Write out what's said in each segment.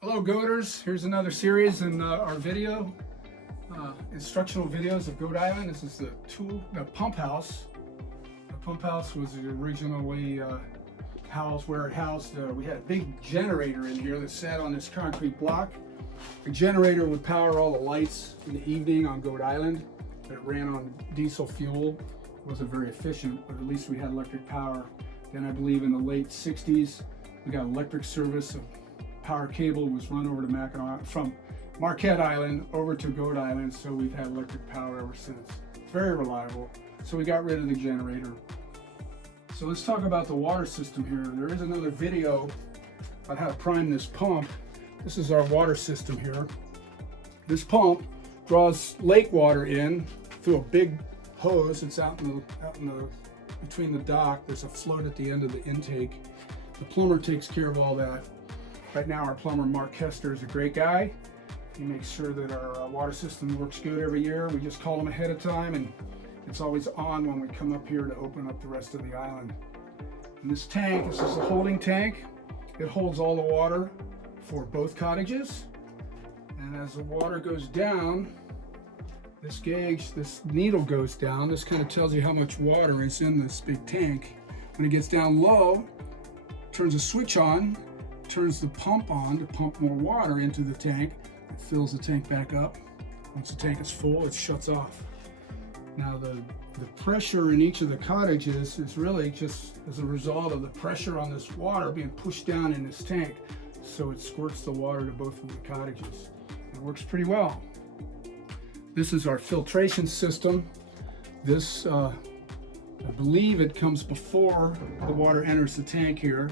Hello goaters, here's another series in our video, instructional videos of Goat Island. This is the pump house. The pump house was originally housed where it housed, we had a big generator in here that sat on this concrete block. The generator would power all the lights in the evening on Goat Island. It ran on diesel fuel. It wasn't very efficient, but at least we had electric power. Then I believe in the late 60s, we got electric service. Power cable was run over to Mackinac from Marquette Island over to Goat Island, so we've had electric power ever since. It's very reliable. So we got rid of the generator. So let's talk about the water system here. There is another video about how to prime this pump. This is our water system here. This pump draws lake water in through a big hose. It's out in the between the dock. There's a float at the end of the intake. The plumber takes care of all that. Right now, our plumber, Mark Hester, is a great guy. He makes sure that our water system works good every year. We just call him ahead of time, and it's always on when we come up here to open up the rest of the island. And this tank, this is a holding tank. It holds all the water for both cottages. And as the water goes down, this gauge, this needle goes down. This kind of tells you how much water is in this big tank. When it gets down low, turns a switch on, turns the pump on to pump more water into the tank. It fills the tank back up. Once the tank is full, it shuts off. Now the pressure in each of the cottages is really just as a result of the pressure on this water being pushed down in this tank. So it squirts the water to both of the cottages. It works pretty well. This is our filtration system. This, I believe it comes before the water enters the tank here.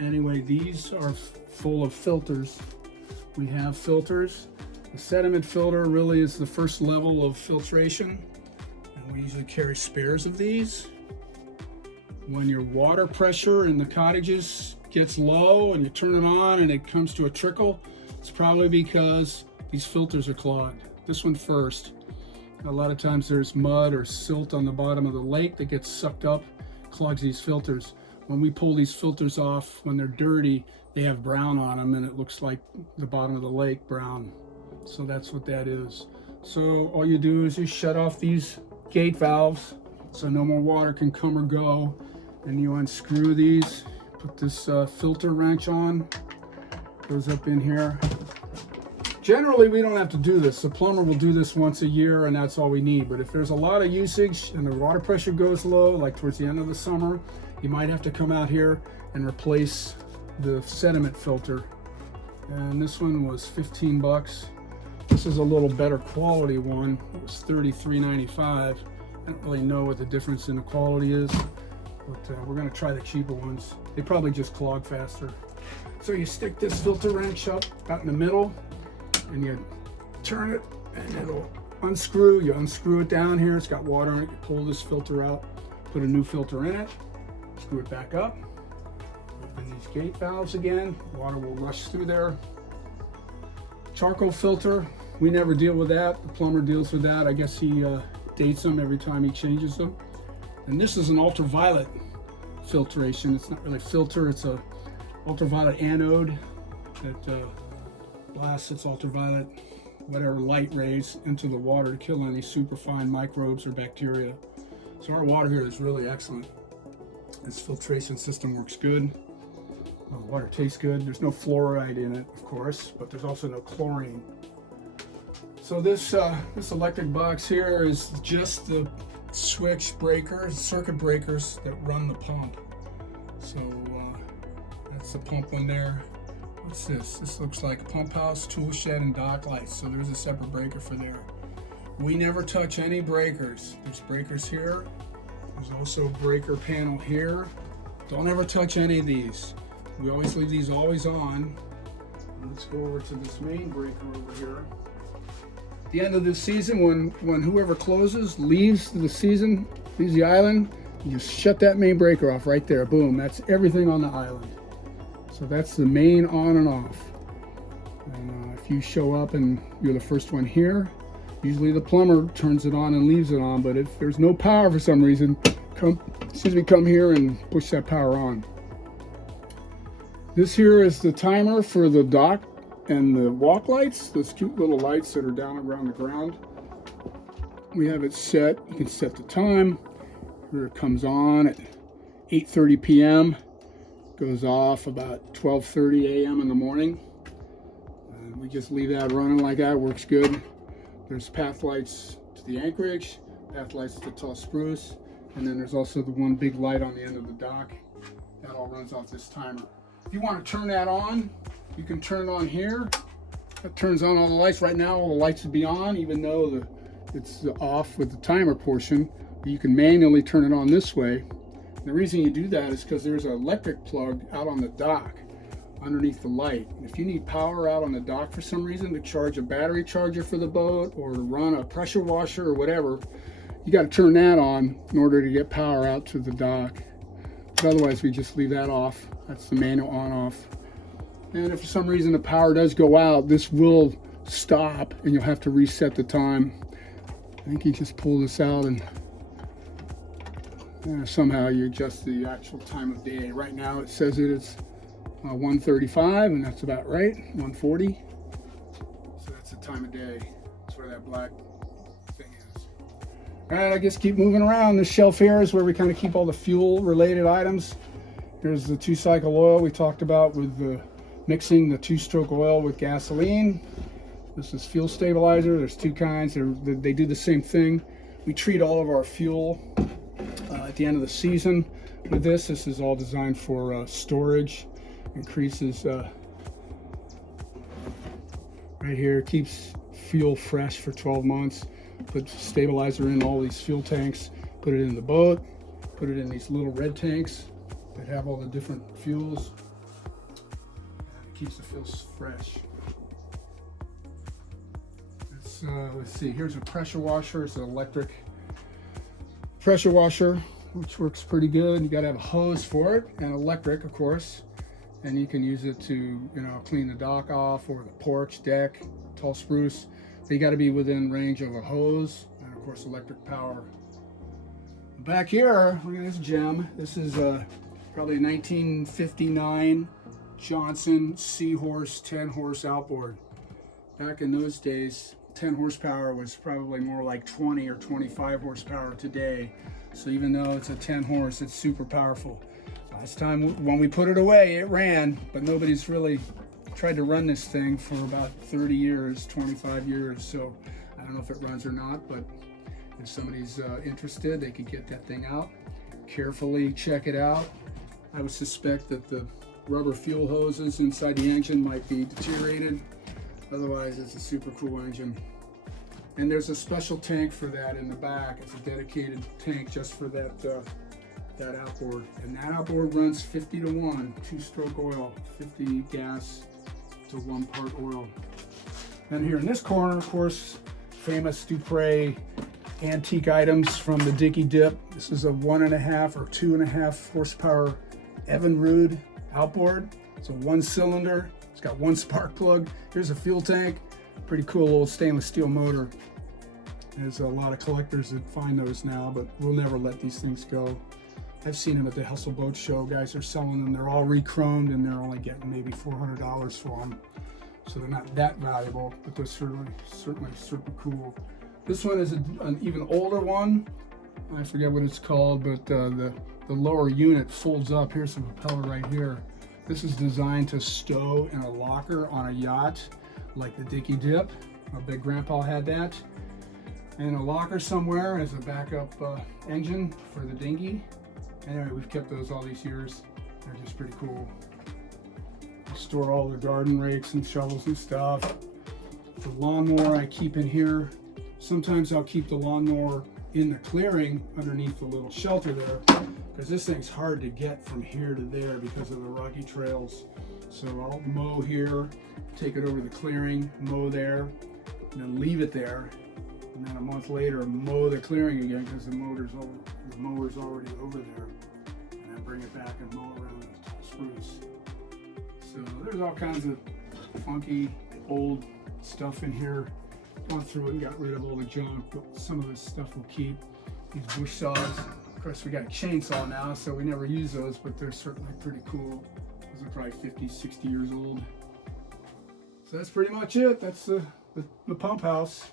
Anyway, these are full of filters. We have filters. The sediment filter really is the first level of filtration, and we usually carry spares of these. When your water pressure in the cottages gets low and you turn it on and it comes to a trickle, it's probably because these filters are clogged. This one first. A lot of times there's mud or silt on the bottom of the lake that gets sucked up, clogs these filters. When we pull these filters off, when they're dirty, they have brown on them and it looks like the bottom of the lake brown. So that's what that is. So all you do is you shut off these gate valves so no more water can come or go. And you unscrew these, put this filter wrench on, goes up in here. Generally, we don't have to do this. The plumber will do this once a year and that's all we need. But if there's a lot of usage and the water pressure goes low, like towards the end of the summer, you might have to come out here and replace the sediment filter. And this one was 15 bucks. This is a little better quality one. It was $33.95. I don't really know what the difference in the quality is, but we're gonna try the cheaper ones. They probably just clog faster. So you stick this filter wrench up out in the middle and you turn it and it'll unscrew. You unscrew it down here. It's got water in it. You pull this filter out, put a new filter in it, screw it back up, open these gate valves again, water will rush through there. Charcoal filter, we never deal with that. The plumber deals with that. I guess he dates them every time he changes them. And this is an ultraviolet filtration. It's not really filter, it's a ultraviolet anode that blasts its ultraviolet, whatever light rays into the water to kill any superfine microbes or bacteria. So our water here is really excellent. This filtration system works good. The water tastes good. There's no fluoride in it, of course, but there's also no chlorine. So this electric box here is just the switch breakers, circuit breakers that run the pump. So that's the pump one there. What's this? This looks like a pump house, tool shed, and dock lights. So there's a separate breaker for there. We never touch any breakers. There's breakers here. There's also a breaker panel here. Don't ever touch any of these. We always leave these always on. Let's go over to this main breaker over here. At the end of this season, when whoever closes, leaves the season, leaves the island, you just shut that main breaker off right there. Boom, that's everything on the island. So that's the main on and off. And if you show up and you're the first one here, usually the plumber turns it on and leaves it on, but if there's no power for some reason, come here and push that power on. This here is the timer for the dock and the walk lights, those cute little lights that are down around the ground. We have it set. You can set the time. Here it comes on at 8:30 p.m. Goes off about 12:30 a.m. in the morning. And we just leave that running like that. Works good. There's path lights to the anchorage, path lights to tall spruce, and then there's also the one big light on the end of the dock. That all runs off this timer. If you want to turn that on, you can turn it on here. That turns on all the lights. Right now, all the lights would be on, even though it's off with the timer portion. You can manually turn it on this way. And the reason you do that is because there's an electric plug out on the dock underneath the light. If you need power out on the dock for some reason to charge a battery charger for the boat or to run a pressure washer or whatever, you got to turn that on in order to get power out to the dock. But otherwise, we just leave that off. That's the manual on-off. And if for some reason the power does go out, this will stop and you'll have to reset the time. I think you just pull this out and somehow you adjust the actual time of day. Right now it says it's 1:35, and that's about right, 1:40. So that's the time of day. That's where that black thing is. All right, I guess keep moving around. This shelf here is where we kind of keep all the fuel related items. Here's the 2-cycle oil we talked about with the mixing the 2-stroke oil with gasoline. This is fuel stabilizer. There's two kinds. They do the same thing. We treat all of our fuel at the end of the season with this. This is all designed for storage. Increases right here, keeps fuel fresh for 12 months. Put stabilizer in all these fuel tanks, put it in the boat, put it in these little red tanks that have all the different fuels. It keeps the fuel fresh. Let's see, here's a pressure washer. It's an electric pressure washer, which works pretty good. You got to have a hose for it, and electric, of course. And you can use it to, clean the dock off or the porch, deck, tall spruce. So you got to be within range of a hose and, of course, electric power. Back here, look at this gem. This is probably a 1959 Johnson Seahorse 10-horse outboard. Back in those days, 10 horsepower was probably more like 20 or 25 horsepower today. So even though it's a 10 horse, it's super powerful. Last time when we put it away, it ran, but nobody's really tried to run this thing for about 30 years, 25 years. So I don't know if it runs or not, but if somebody's interested, they could get that thing out, carefully check it out. I would suspect that the rubber fuel hoses inside the engine might be deteriorated. Otherwise, it's a super cool engine. And there's a special tank for that in the back. It's a dedicated tank just for that outboard. And that outboard runs 50 to 1, 2-stroke oil, 50 gas to 1 part oil. And here in this corner, of course, famous Dupre antique items from the Dicky Dip. This is a 1.5 or 2.5 horsepower Evinrude outboard. It's a 1-cylinder. It's got 1 spark plug. Here's a fuel tank. Pretty cool old stainless steel motor. There's a lot of collectors that find those now, but we'll never let these things go. I've seen them at the Hessel Boat Show. Guys are selling them. They're all re-chromed, and they're only getting maybe $400 for them. So they're not that valuable, but they're certainly super cool. This one is an even older one. I forget what it's called, but the lower unit folds up. Here's the propeller right here. This is designed to stow in a locker on a yacht, like the Dicky Dip. My big grandpa had that. And a locker somewhere as a backup engine for the dinghy. Anyway, we've kept those all these years. They're just pretty cool. I store all the garden rakes and shovels and stuff. The lawnmower I keep in here. Sometimes I'll keep the lawnmower in the clearing underneath the little shelter there, because this thing's hard to get from here to there because of the rocky trails. So I'll mow here, take it over the clearing, mow there, and then leave it there. And then a month later, mow the clearing again because the mower's already over there. And then bring it back and mow around the tall spruce. So there's all kinds of funky old stuff in here. Gone through it and got rid of all the junk, but some of this stuff will keep. These bush saws. Of course, we got a chainsaw now, so we never use those, but they're certainly pretty cool. Those are probably 50, 60 years old. So that's pretty much it. That's the pump house.